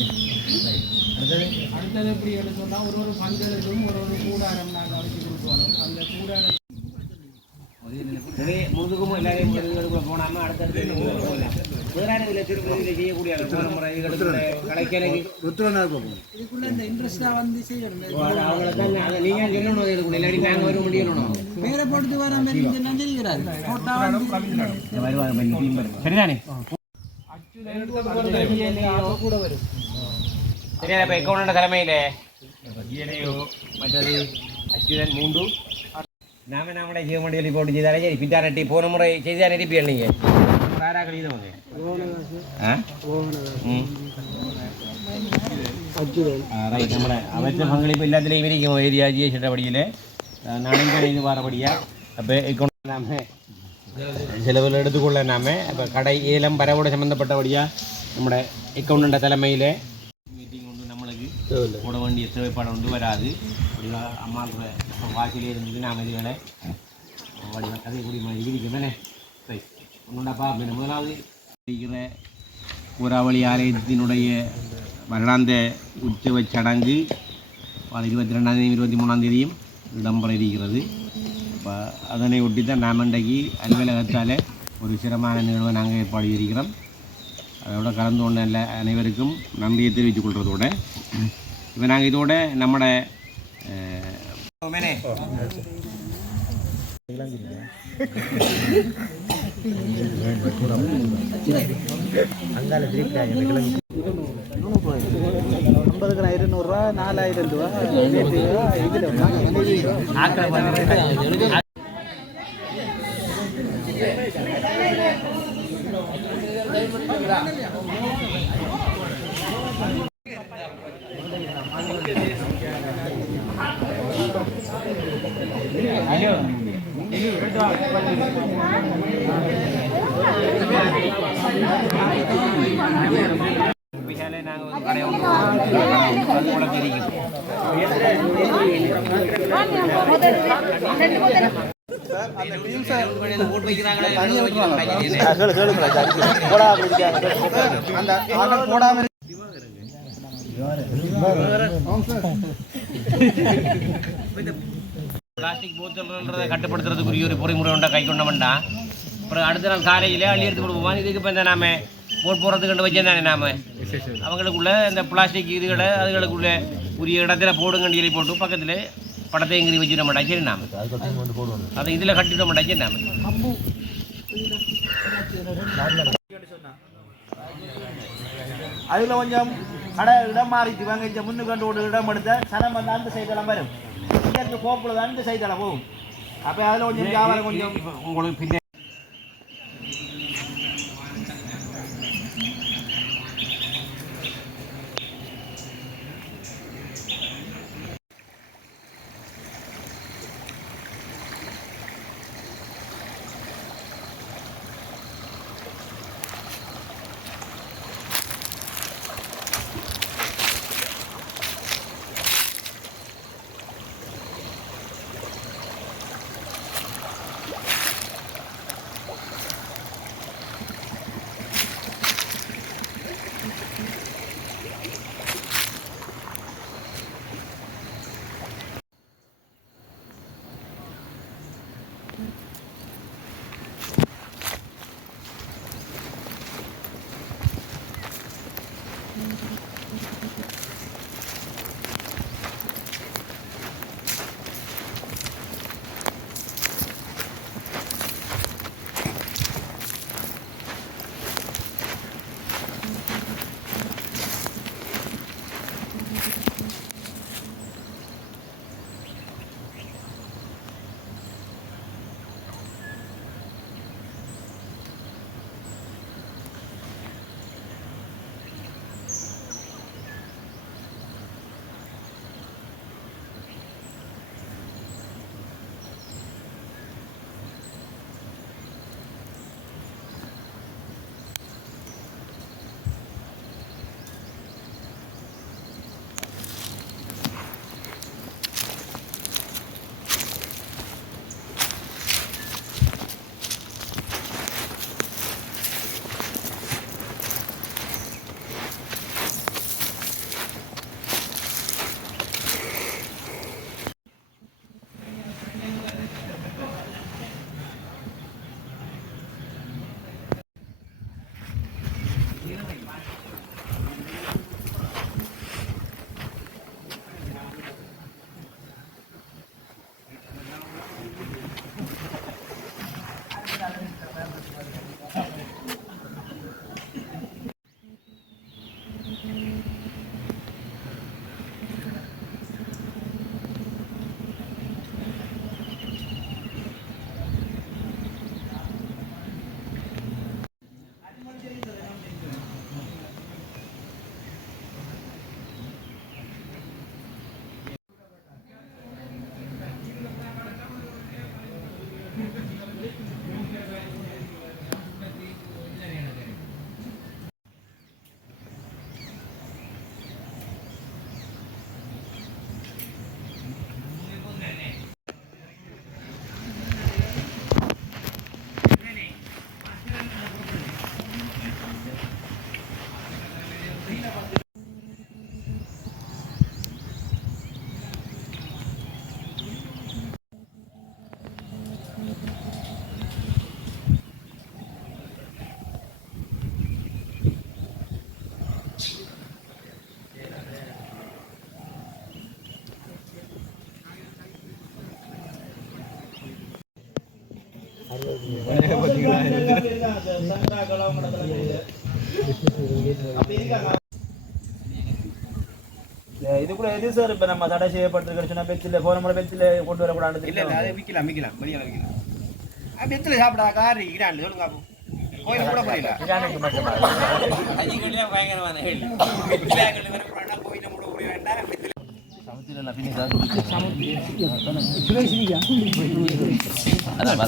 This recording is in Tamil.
அடுத்தது அடுத்தது எப்படி எடுத்தோம்னா ஒரு ஒரு பந்தலுக்கும் ஒரு ஒரு கூடாரம் நாங்கள் வச்சு கொடுப்போம். அந்த கூடாரம் முதுகும் எல்லாரையும் போனாமல் அடுத்தடுத்து முதலாளிகளை திருப்பதியில் வேற போட்டு வர மாதிரி சரிதானே? ശരിയാണ് ഇപ്പൊ അക്കൗണ്ടിന്റെ തലമയിലേ മറ്റത് അച്യുതൻ മൂണ്ടു നാമ നമ്മുടെ ജീവമണ്ടി റിപ്പോർട്ട് ചെയ്താലേ ശരി പിറ്റാരട്ടി ഫോൺ മുറ ചെയ്താൽ ഇരിപ്പിയാണെങ്കിൽ ആരാ കളിയത് മതി റൈറ്റ് നമ്മുടെ അവരുടെ പങ്കളിപ്പ് എല്ലാത്തിലും ഇവരിക്കും ഏരിയ ജിയ ചേട്ട പടിയിലെ നാണയം കഴിഞ്ഞ് പാറ പടിയ അപ്പോൾ ഇക്കോണമി ചിലവിൽ എടുത്തുകൊള്ളാനാമേ അപ്പോൾ കട ഏലം പരവോട് സംബന്ധപ്പെട്ടപടിയാണ് നമ്മുടെ അക്കൗണ്ടിൻ്റെ തലമയിലെ മീറ്റിംഗ് കൊണ്ട് നമ്മൾക്ക് കൂട വേണ്ടി എത്രപ്പാട് കൊണ്ട് വരാത് അമ്മാളുടെ വാക്കിലേ ഇരുന്നതിന് അമലികളെ അതേ കൂടി മഴിയിരിക്കുന്നേ ஒன்றுண்டாப்பா அப்படி முதலாவது இருக்கிற கூறாவளி ஆலயத்தினுடைய வருடாந்த உற்சவச் சடங்கு இருபத்தி ரெண்டாம் தேதி இருபத்தி மூணாம் தேதியும் இடம்பெற இருக்கிறது இப்போ அதனை ஒட்டி தான் நாம் இன்றைக்கு அலுவலகத்தால் ஒரு சிரமமான நிகழ்வை நாங்கள் ஏற்பாடு இருக்கிறோம் அதோட கலந்து கொண்ட எல்லா அனைவருக்கும் நன்றியை தெரிவித்துக் கொள்வதோட இப்போ நாங்கள் இதோட நம்மட ஐம்பதுக்கு இருநூறுவா நாலாயிரம் ரூபா பின்னாலே நாங்கள் ஒரு கடை ஒன்று அது கூட தெரியும் போட்டு வைக்கிறாங்களே பிளாஸ்டிக் போத்தல்ன்றதை கட்டுப்படுத்துறதுக்குரிய ஒரு பொறிமுறை ஒன்றை கை கொண்டோம்டா அப்புறம் அடுத்த நாள் காலையில் அள்ளி எடுத்து கொடுப்போம்? இதுக்கு இப்போ இந்த நாம போட் போடுறதுக்கு கண்டு வச்சேன் தானே நாம? அவங்களுக்குள்ள இந்த பிளாஸ்டிக் இதுகளை அதுகளுக்குள்ள உரிய இடத்துல போடுங்கன்னு சொல்லி போட்டு பக்கத்தில் படத்தை எங்கிரி வச்சிட மாட்டா சரி நாம. அதை இதில் கட்டிட மாட்டா சரி நாம. அதில் கொஞ்சம் கடை இடம் மாறிட்டு வாங்க. இந்த முன்னு கண்டு ஒரு இடம் எடுத்த சனம் வந்து அந்த சைடெல்லாம் வரும். இங்கே இருக்க கோப்பில் தான் இந்த சைடெல்லாம் போகும் அப்போ அதில் கொஞ்சம் வியாபாரம் கொஞ்சம் உங்களுக்கு Gracias. இது கூட எது சார் இப்ப நம்ம தடை செய்யப்பட்டிருக்கிற சொன்னா பெச்சில் போன முறை பெச்சில் கொண்டு வரக்கூடாது இல்ல இல்ல அதை விற்கலாம் விற்கலாம் வெளியே விற்கலாம் பெத்தில் சாப்பிடாத கார் இடாண்டு சொல்லுங்க அப்போ கோயில் கூட போயிடல பயங்கரமான கோயில கூட வேண்டாம். சமுத்திரம்.